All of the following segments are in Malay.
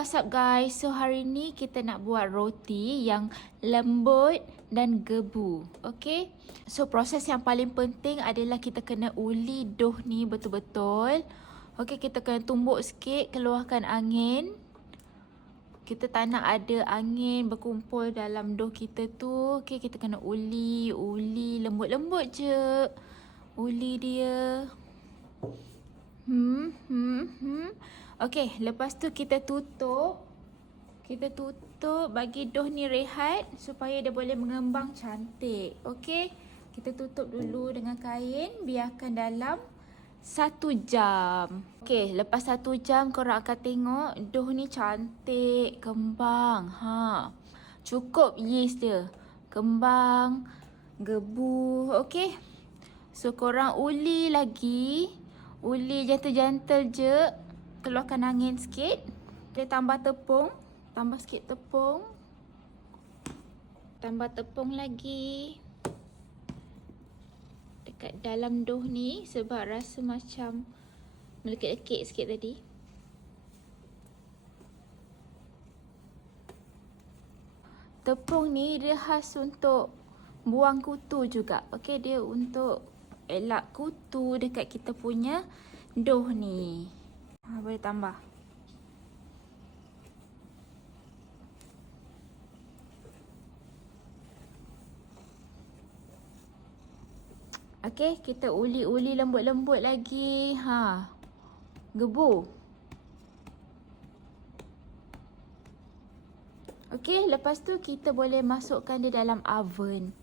what's up guys? So hari ni kita nak buat roti yang lembut dan gebu. Okay? So proses yang paling penting adalah kita kena uli dough ni betul-betul. Okay, kita kena tumbuk sikit, keluarkan angin. Kita tak nak ada angin berkumpul dalam dough kita tu. Okay, kita kena uli lembut-lembut je. Uli dia. Okay, lepas tu kita tutup. Kita tutup bagi dough ni rehat supaya dia boleh mengembang cantik. Okay, kita tutup dulu dengan kain. Biarkan dalam 1 jam. Okay, lepas 1 jam korang akan tengok dough ni cantik, kembang. Cukup yeast dia. Kembang, gebu. Okay. So korang uli lagi. Uli gentle-gentle je. Keluarkan angin sikit. Dia tambah tepung. Tambah sikit tepung. Tambah tepung lagi. Dekat dalam dough ni. Sebab rasa macam melekit-lekit sikit tadi. Tepung ni dia khas untuk buang kutu juga. Okay, dia untuk elak kutu dekat kita punya dough ni. Boleh tambah. Okay, kita uli-uli lembut-lembut lagi. Gebu. Okay, lepas tu kita boleh masukkan dia dalam oven.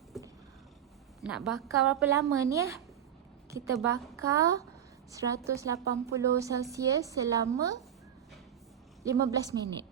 Nak bakar berapa lama ni Kita bakar 180 Celsius selama 15 minit.